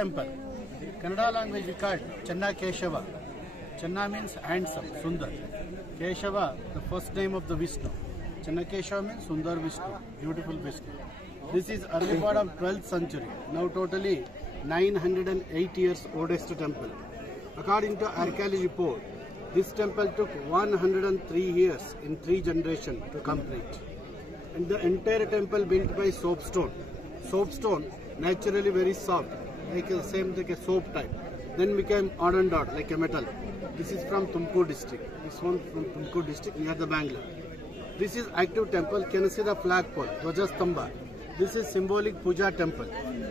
temple. Kannada language we call Channa Keshava. Channa means handsome, Sundar. Keshava, the first name of the Vishnu. Channa Keshava means Sundar Vishnu, beautiful Vishnu. This is early part of 12th century. Now totally 908 years oldest temple. According to archaeology report, this temple took 103 years in 3 generations to complete. And the entire temple built by soapstone. Soapstone naturally very soft, like a soap type. Then became hardened out like a metal. This is from Tumkur district. This one from Tumkur district near the Bangalore. This is active temple. Can you see the flagpole, Dwajastambha? This is symbolic puja temple.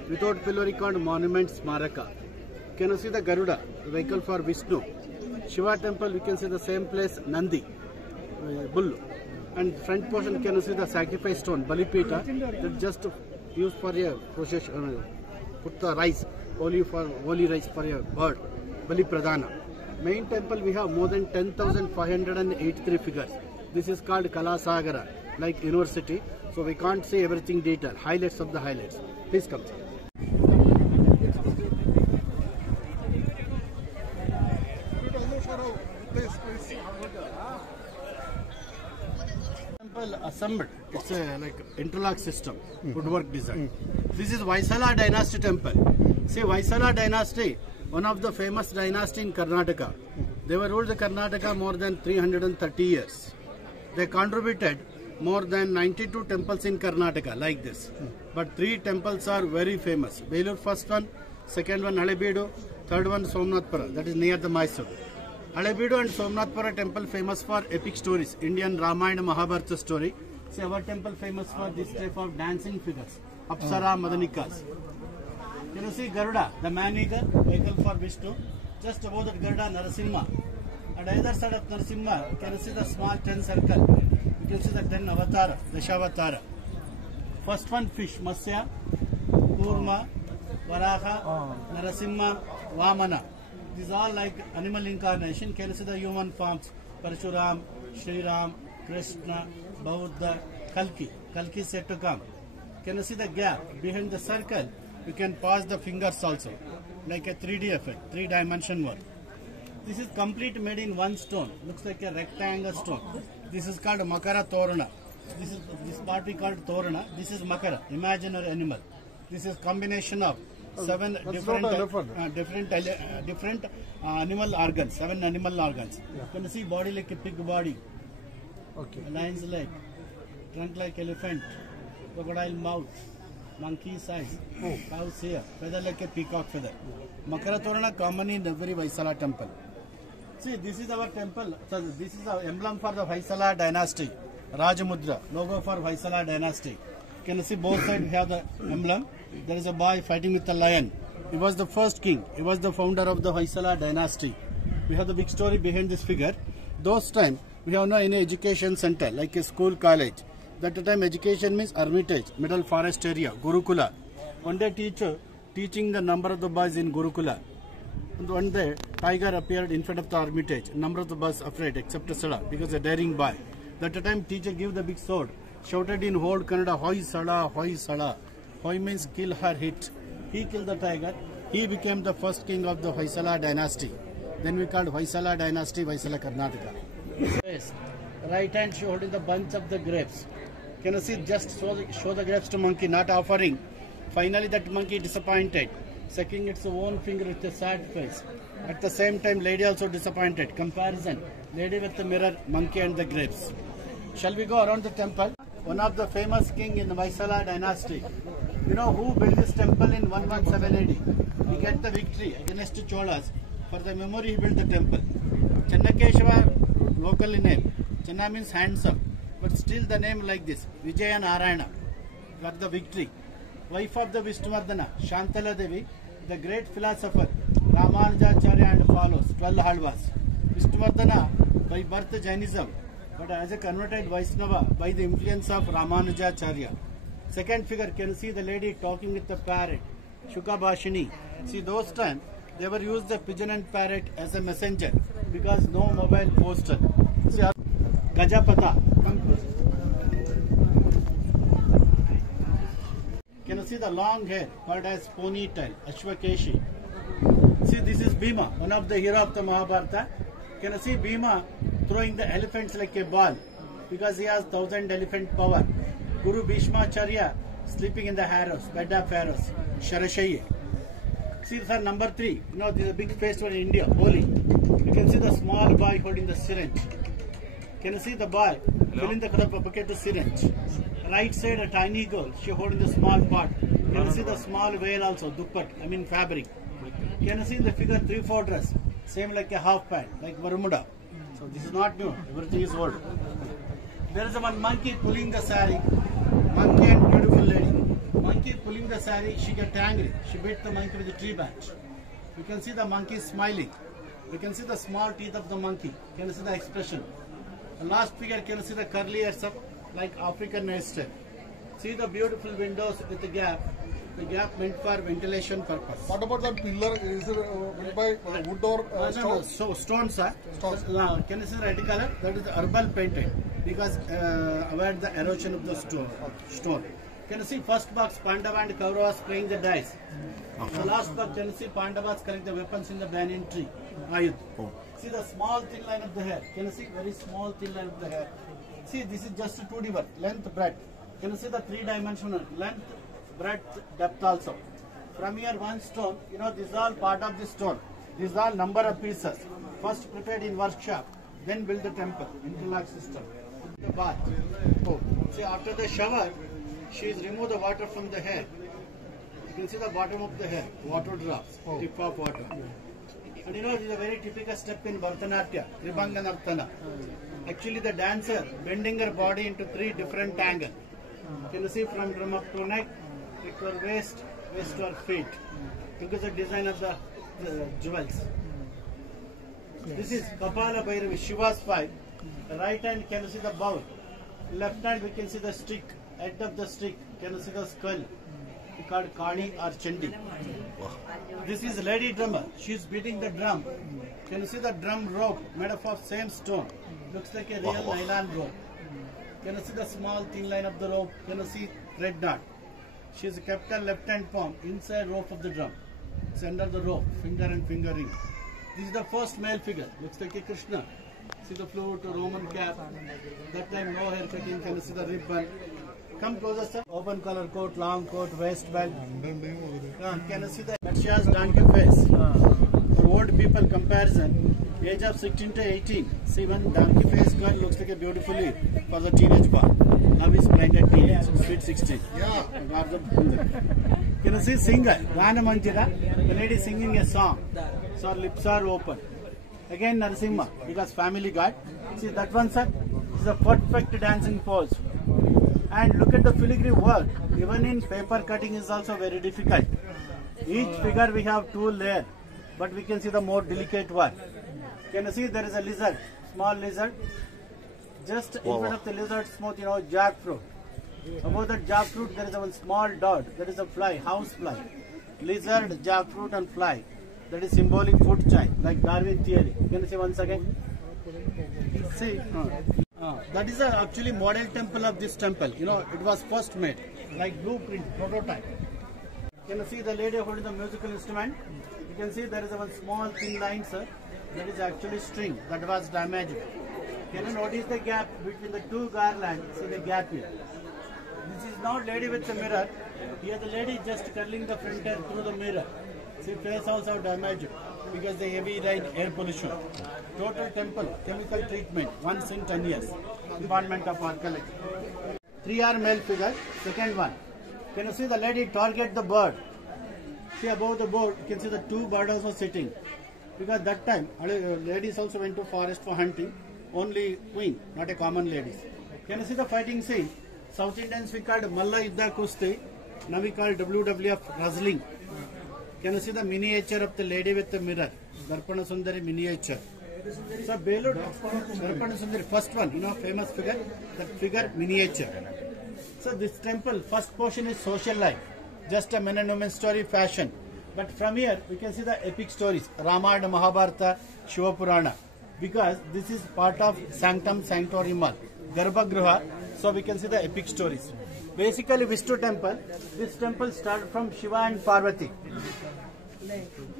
Without pillar called monument Smaraka. Can you see the Garuda, the vehicle for Vishnu? Shiva temple, we can see the same place, Nandi, bull. And front portion, can you see the sacrifice stone, Balipita, that just used for a procession, put the rice, holy rice for a bird, Bali Pradana. Main temple, we have more than 10,583 figures. This is called Kalasagara, like university. So we can't say everything detail, highlights of the highlights. Please come. Temple assembled. It's a like interlock system, woodwork design. This is Vaisala dynasty temple. See, Vaisala dynasty, one of the famous dynasty in Karnataka. They were ruled the Karnataka more than 330 years. They contributed more than 92 temples in Karnataka like this. But 3 temples are very famous. Belur first one, second one Halebeedu, third one Somnathpura, that is near the Mysore. Halebeedu and Somnathpura temple famous for epic stories, Indian Ramayana Mahabharata story. See, our temple famous for this type of dancing figures, Apsara Madanikas. Can you see Garuda, the man-eater, vehicle for Vishnu? Just above that Garuda, Narasimha. At either side of Narasimha, can you see the small 10 circle? You can see the 10 avatara, Dashavatara. First one fish, Matsya, Kurma, Varaha, Narasimha, Vamana. These are like animal incarnation. Can you see the human forms? Parshuram, Sri Ram, Krishna, Buddha, Kalki. Kalki is said to come. Can you see the gap behind the circle? You can pass the fingers also, like a 3D effect, 3-dimension work. This is complete made in one stone. Looks like a rectangle stone. This is called Makara Torana. This part we called Torana. This is Makara, imaginary animal. This is combination of 7 different animal organs. 7 animal organs. Yeah. You can see body like a pig body. Okay. Lion's leg. Trunk like elephant. Crocodile mouth. Monkey's eyes. Cow's hair. Feather like a peacock feather. Makara Torana common in every Vaisala temple. See, this is our temple. So this is our emblem for the Vaisala dynasty. Rajamudra, logo for Vaisala dynasty. Can you see both sides we have the emblem? There is a boy fighting with a lion. He was the first king. He was the founder of the Vaisala dynasty. We have the big story behind this figure. Those time we have no any education center like a school, college. That time education means hermitage, middle forest area, Gurukula. One day teacher teaching the number of the boys in Gurukula. And one day tiger appeared in front of the hermitage. Number of the boys afraid except Sada because a daring boy. That time teacher gave the big sword. Shouted in old Kannada, Hoi Sada, Hoi Sada. Hoi means kill or hit. He killed the tiger. He became the first king of the Vaisala dynasty. Then we called Vaisala dynasty, Vaisala Karnataka. Yes. Right hand holding the bunch of the grapes. Can you see, just show the grapes to monkey, not offering. Finally that monkey disappointed, sucking its own finger with a sad face. At the same time lady also disappointed. Comparison, lady with the mirror, monkey and the grapes. Shall we go around the temple? One of the famous king in the Vaisala dynasty. You know who built this temple in 117 AD? He get the victory against Cholas. For the memory he built the temple. Channa Keshava, locally name. Channa means handsome. But still the name like this, Vijaya Narayana, got the victory. Wife of the Vishnuvardhana, Shantala Devi, the great philosopher, Ramanujacharya and follows, 12 Halvas. Vishnuvardhana by birth Jainism, but as a converted Vaishnava by the influence of Ramanujacharya. Second figure, can you see the lady talking with the parrot, Shukabhashini. See, those times they were used the pigeon and parrot as a messenger because no mobile postal. See, Gajapata. Can you see the long hair called as ponytail, Ashwakeshi. See, this is Bhima, one of the hero of the Mahabharata. Can you see Bhima throwing the elephants like a ball because he has 1000 elephant power. Guru Bhishmacharya sleeping in the arrows, bed of arrows, Sharashaya. See, sir, number 3. You know, this is a big festival in India, Holi. You can see the small boy holding the syringe. Can you see the boy filling the bucket to syringe? Right side, a tiny girl, she holding the small pot. Can you see the small veil also, duppat, I mean fabric. Can you see the figure 3/4 dress? Same like a half pant, like Bermuda. So this is not new, everything is old. There is one monkey pulling the sari. Monkey and beautiful lady. Monkey pulling the sari, she get angry. She beat the monkey with a tree branch. You can see the monkey smiling. You can see the small teeth of the monkey. Can you see the expression? The last figure, can you see the curly hairs up like African hairstyle? See the beautiful windows with the gap. The gap meant for ventilation purpose. What about that pillar? Is it made by wood or stone? So stones, sir. Stones. Can you see the red color? That is herbal painted because avoid the erosion of the stone. Can you see first box Pandava and Kauravas playing the dice? The last box, can you see Pandavas collect the weapons in the banyan tree? Ayudh. See the small thin line of the hair. Can you see very small thin line of the hair? See, this is just 2D, length, breadth. Can you see the 3-dimensional length, breadth, depth also? From here, one stone, you know, this is all part of this stone. These are number of pieces. First prepared in workshop, then build the temple, interlock system. The bath. Oh. See, after the shower, she is remove the water from the hair. You can see the bottom of the hair, water drops, tip of water. And you know, this is a very typical step in Bharatanatyam, Tribhanga Nartana. Actually, the dancer bending her body into 3 different angles. Can you see from drum up to neck, neck to waist, waist to feet. Look at the design of the jewels. Yes. This is Kapala Bhairavi, Shiva's 5. The right hand, can you see the bowl? Left hand, we can see the stick, head of the stick. Can you see the skull? It's called Kali or Chandi. This is lady drummer. She is beating the drum. Can you see the drum rope made up of same stone? Looks like a real nylon rope. Can you see the small thin line of the rope? Can you see red knot? She is kept her left hand palm inside rope of the drum. It's under the rope, finger and finger ring. This is the first male figure. Looks like a Krishna. See the flute, Roman cap. That time no hair cutting. Can you see the ribbon? Come closer, sir. Open color coat, long coat, waist belt. Can you see that? But she has donkey face. For old people comparison, age of 16 to 18. See, one donkey face girl looks like a beautifully for the teenage boy. Now he's blinded teenage, sweet 16. Yeah. Can you see singer? Gana Manjira, the lady singing a song. So her lips are open. Again Narasimha, because family god. See that one, sir? This is a perfect dancing pose. And look at the filigree work. Even in paper cutting is also very difficult. Each figure we have 2 layers, but we can see the more delicate work. Can you see there is a lizard, small lizard? Just in front of the lizard, smooth, you know, jackfruit. Above that jackfruit, there is a one small dot. That is a fly, house fly. Lizard, jackfruit, and fly. That is symbolic food chain, like Darwin theory. Can you see once again? See. That is actually model temple of this temple. You know, it was first made like blueprint, prototype. Can you see the lady holding the musical instrument? You can see there is one small thin line, sir. That is actually string that was damaged. Can you notice the gap between the 2 garlands? See the gap here. This is not lady with the mirror. Here the lady just curling the front hair through the mirror. See, face also damaged because the heavy rain, air pollution. Total temple, chemical treatment, once in 10 years. Department of Archaeology. 3 are male figure. Second one. Can you see the lady target the bird? See above the board, you can see the 2 birds also sitting. Because that time, ladies also went to forest for hunting. Only queen, not a common ladies. Can you see the fighting scene? South Indians we called Malla Yuddha Kusti. Now we call WWF wrestling. Can you see the miniature of the lady with the mirror? Darpana Sundari miniature. So Belur, Darpana Sundari, first one, you know, famous figure, that figure miniature. So this temple, first portion is social life, just a man and woman story fashion. But from here, we can see the epic stories, Ramayana, Mahabharata, Shiva Purana. Because this is part of Sanctum Sanctorum, Garbhagriha, so we can see the epic stories. Basically Vishnu temple. This temple started from Shiva and Parvati.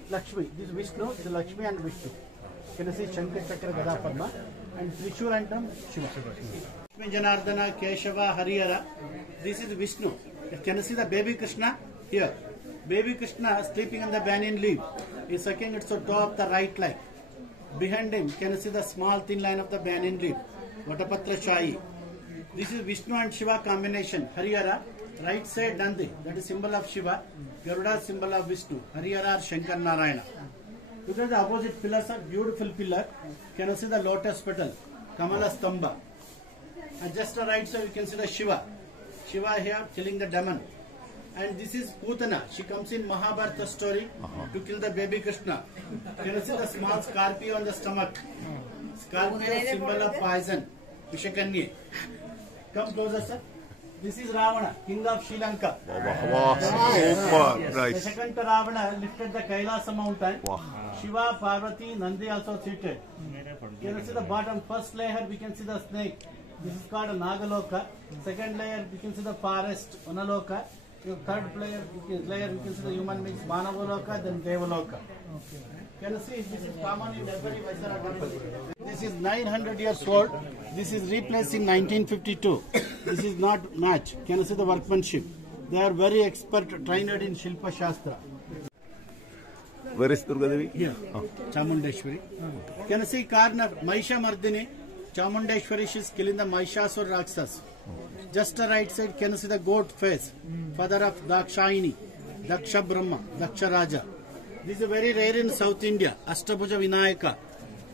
Lakshmi. This is Vishnu, this is Lakshmi and Vishnu. Can you see Shankar Chakra Gada Padma and Trishul and Shiva. Lakshmi Janardana, Keshava, Harihara. This is Vishnu. Can you see the baby Krishna? Here. Baby Krishna sleeping on the banyan leaf. He is sucking its toe of the right leg. Behind him, can you see the small thin line of the banyan leaf? Vatapatra Shahi. This is Vishnu and Shiva combination. Harihara, right side Nandi, that is symbol of Shiva. Garuda symbol of Vishnu. Harihara or Shankar Narayana. Look at the opposite pillars, a beautiful pillar. Can you see the lotus petal? Kamala Stamba. And just the right side you can see the Shiva. Shiva here killing the demon. And this is Putana. She comes in Mahabharata story to kill the baby Krishna. Can you see the small scorpio on the stomach? Scorpio symbol of poison. Vishakanya. Come closer, sir. This is Ravana, king of Sri Lanka. Wow, super, nice. The second Ravana lifted the Kailasa mountain. Wow. Shiva, Parvati, Nandi also seated. Can you see the bottom? First layer we can see the snake. This is called a Nagaloka. Second layer we can see the forest, Unaloka. Third layer we can see the human beings, Manavaloka, then Devaloka. Can you see? This is common in every Vaisara temple. This is 900 years old. This is replaced in 1952. This is not match. Can you see the workmanship? They are very expert, trained in Shilpa Shastra. Where is Durga Devi? Here, Chamundeshwari. Can you see Karna, Mahisha Mardini? Chamundeshwari, she is killing the Mahishasur Raksas. Just the right side, can you see the goat face? Father of Dakshayini, Daksha Brahma, Daksha Raja. This is very rare in South India. Ashtabhuja Vinayaka.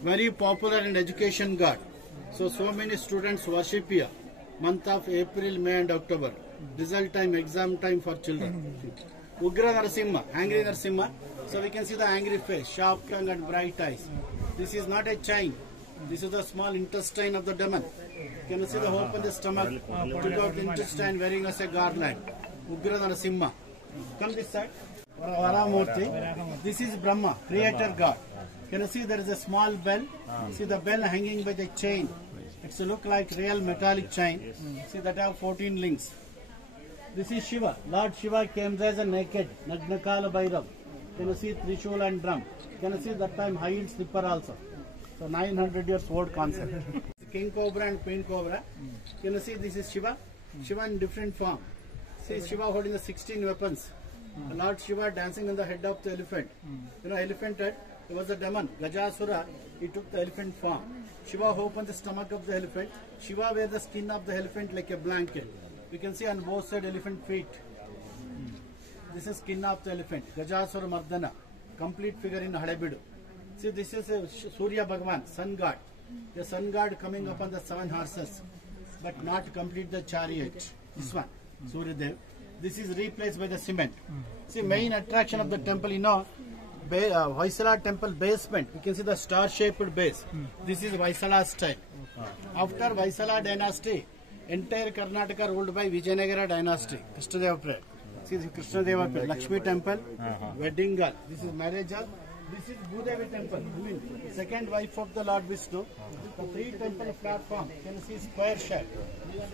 Very popular in education god. So many students worship here. Month of April, May and October. Result time, exam time for children. Ugra Narasimha, angry Narasimha. So we can see the angry face, sharp tongue and bright eyes. This is not a chain. This is the small intestine of the demon. Can you see the hope in the stomach? Took out the intestine wearing as a garland. Ugra Narasimha. Come this side. Varamurti. This is Brahma, creator god. Can you see there is a small bell? See the bell hanging by the chain. It's a look like real metallic chain. See that have 14 links. This is Shiva. Lord Shiva came as a naked, Nagnakala Bhairav. Can you see Trishul and drum? Can you see that time high heel slipper also? So 900 years old concept. King Cobra and Queen Cobra. Can you see this is Shiva? Shiva in different form. See Shiva holding the 16 weapons. Lord Shiva dancing on the head of the elephant. You know elephant head? It was a demon. Gajasura, he took the elephant form. Shiva opened the stomach of the elephant. Shiva wears the skin of the elephant like a blanket. We can see on both sides elephant feet. This is skin of the elephant. Gajasura Mardana. Complete figure in Halebidu. See this is a Surya Bhagavan, sun god. The sun god coming upon the 7 horses. But not complete the chariot. This one, Surya Dev. This is replaced by the cement. See main attraction of the temple, you know, Vaisala temple basement. You can see the star-shaped base. This is Vaisala style. After Vaisala dynasty, entire Karnataka ruled by Vijayanagara dynasty. Krishnadeva period. See this Krishnadeva period. Lakshmi temple, wedding girl. This is marriage hall. This is Bhudevi temple. I mean, second wife of the Lord Vishnu. The 3 temple platform. Can you see square shape?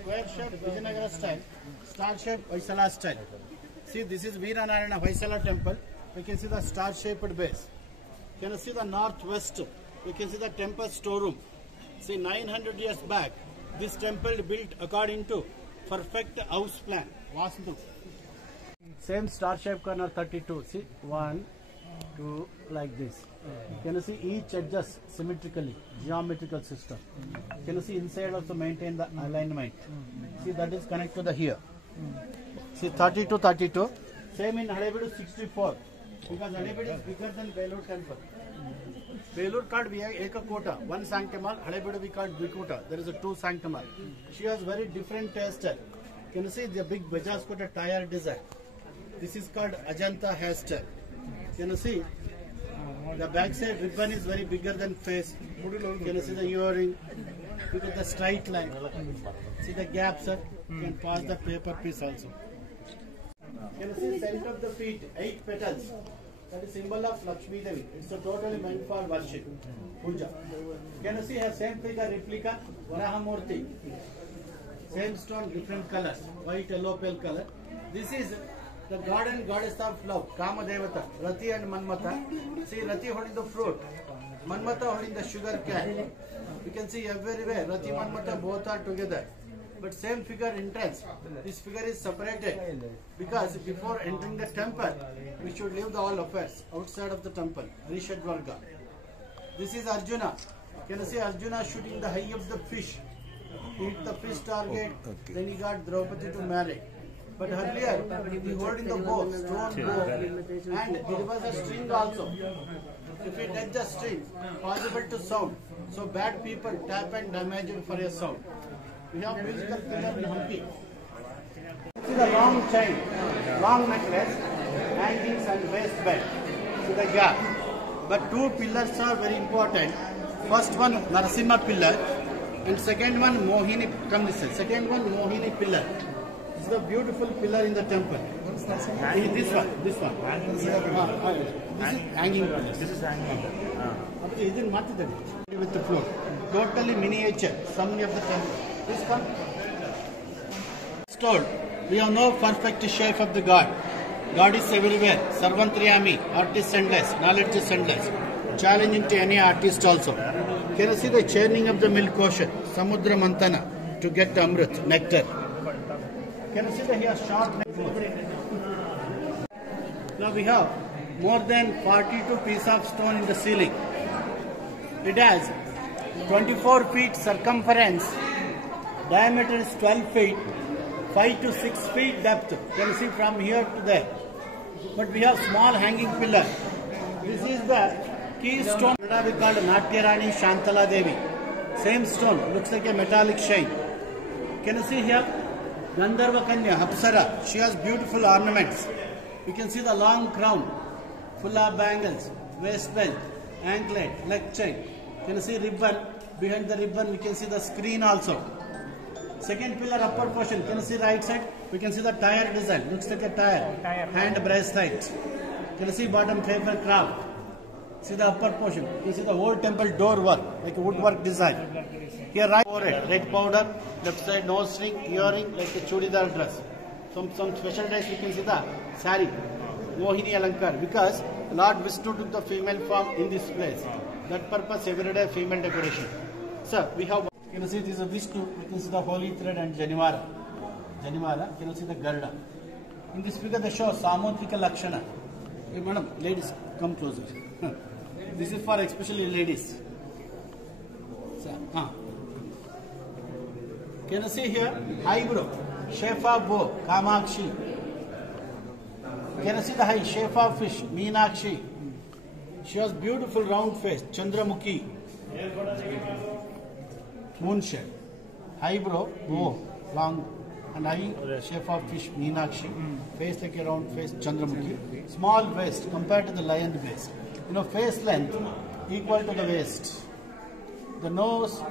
Square shape Vijayanagara style. Star shape Vaisala style. See this is Veeranarayana Vaisala temple. We can see the star-shaped base. Can you see the northwest? We can see the temple storeroom. See 900 years back, this temple built according to perfect house plan. Vastu. Same star-shaped corner 32. See 1, 2 like this. Can you see each adjust symmetrically? Geometrical system. Can you see inside also maintain the alignment? See that is connected to the here. See 32, 32. Same in Halebedu 64. Because Halebedu is bigger than Belur temple. Belur called Ekakota, one sanctum hall. Halebedu we called Dvikuta. There is a 2 sanctum hall. She has very different hairstyle. Can you see the big Bajaj Kota tire design? This is called Ajanta hairstyle. Can you see? The backside ribbon is very bigger than face. Can you see the earring? Look at the straight line. See the gap, sir? You can pass the paper piece also. Can you see center of the feet, 8 petals? That is symbol of Lakshmi Devi. It's totally meant for worship, puja. Can you see her same figure replica? Varahamurti. Same stone, different colors. White, yellow, pale color. This is the god and goddess of love, Kama Devata, Rati and Manmata. See, Rati holding the fruit, Manmata holding the sugar cane. You can see everywhere, Rati and Manmata both are together. But same figure entrance. This figure is separated because before entering the temple, we should leave the all affairs outside of the temple. Arishad Varga. This is Arjuna. Can you see Arjuna shooting the high of the fish? He hit the fish target, then he got Draupadi to marry. But earlier, he holding the bow, stone bow, and there was a string also. If he touch the string, possible to sound. So bad people tap and damage it for a sound. We have musical pillar in Hampi. See the long chain, long necklace, hangings and waistband. See the gap. But two pillars are very important. First one Narasimha pillar, and second one Mohini. Come this side. Second one Mohini pillar. This is a beautiful pillar in the temple. This one. This is hanging pillar. This is hanging. With the floor. Totally miniature. So many of the temple. Please come. Told, we have no perfect shape of the God. God is everywhere. Sarvantriyami, artist endless, knowledge is endless. Challenging to any artist also. Can you see the churning of the milk ocean? Samudra Mantana to get Amrit, nectar. Can you see that he has sharp nectar? Now we have more than 42 pieces of stone in the ceiling. It has 24 feet circumference. Diameter is 12 feet, 5 to 6 feet depth. Can you see from here to there? But we have small hanging pillar. This is the keystone. We call Natyarani Shantala Devi. Same stone, looks like a metallic shine. Can you see here? Gandharva Kanya, Apsara. She has beautiful ornaments. You can see the long crown, full of bangles, waistbelt, anklet, leg chain. Can you see ribbon? Behind the ribbon, we can see the screen also. Second pillar, upper portion. Can you see right side? We can see the tire design. Looks like a tire. Hand bracelet. Can you see bottom paper craft? See the upper portion. You see the whole temple door work, like a woodwork design. Here right forehead, red powder. Left side nose ring, earring, like a chudidar dress. Some special days you can see the sari, Mohini Alankar, because Lord Vishnu took the female form in this place. That purpose everyday female decoration. Sir, we have. Can you see this is Vishnu? You can see the holy thread and Janivara. Janivara. Can you see the Garda? In this figure they show Samudrika Lakshana. Hey, madam, ladies, come closer. This is for especially ladies. Sir, Can you see here? Eyebrow. Shefa bow, Kamakshi. Can you see the high? Shefa fish, Meenakshi. She has beautiful round face, Chandramukhi. Moonshell. Eyebrow, bow, long and eye, shape of fish, Meenakshi. Face like a round face, Chandramukhi. Small waist compared to the lion waist. You know, face length equal to the waist. The nose,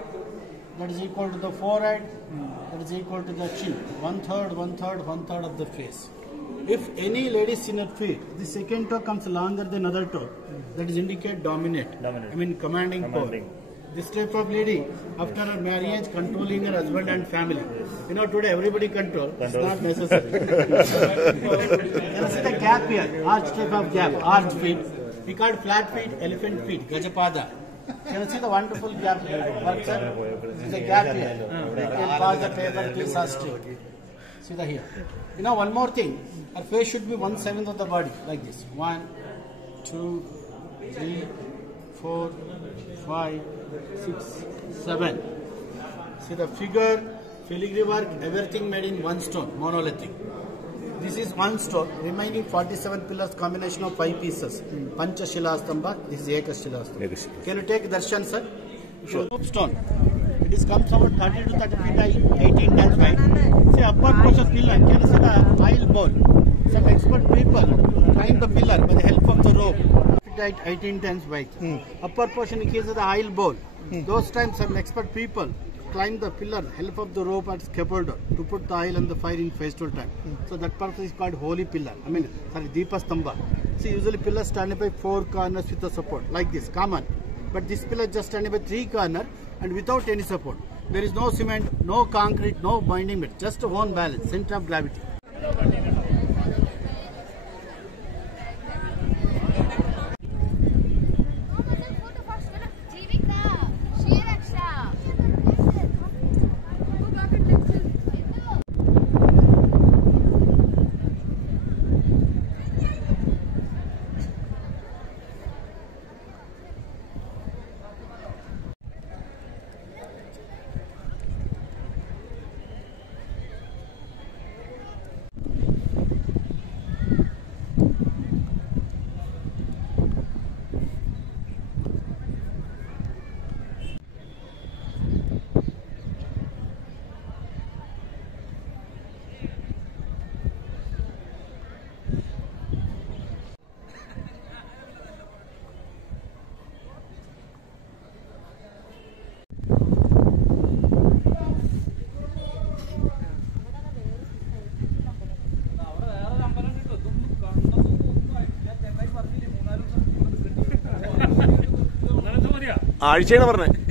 that is equal to the forehead, that is equal to the chin. One third of the face. If any lady in her feet, the second toe comes longer than other toe, that is indicate dominate. I mean commanding power. This type of lady, after her marriage, controlling her husband and family. You know, today everybody control. It's not necessary. Can you see the gap here? Arch type of gap, arch feet. We call it flat feet, elephant feet, Gajapada. Can you see the wonderful gap here? This is a gap here. You can pass the paper, please ask you. See the here. You know, one more thing. Her face should be 1/7 of the body, like this. 1, 2, 3, 4, 5, 6, 7. See the figure, filigree work, everything made in one stone, monolithic. This is one stone, remaining 47 pillars, combination of 5 pieces. Pancha Shilastamba, this is Eka Shilastamba. Can you take darshan, sir? Sure. Stone. It is comes about 30 to 30 feet high, 18 times wide. See upper portion of pillar, can you see the aisle bowl? Some expert people climb the pillar by the help of the rope. 18 times wide. Upper portion in case of the aisle bowl. Those times some expert people climb the pillar, help of the rope and scaffold to put the oil and the fire in festival time. So that purpose is called holy pillar. Deepa Stamba. See, usually pillars stand by 4 corners with a support, like this, common. But this pillar just stand by 3 corners and without any support. There is no cement, no concrete, no binding bit, just one balance, center of gravity. ആഴ്ചയാണ് പറഞ്ഞത്.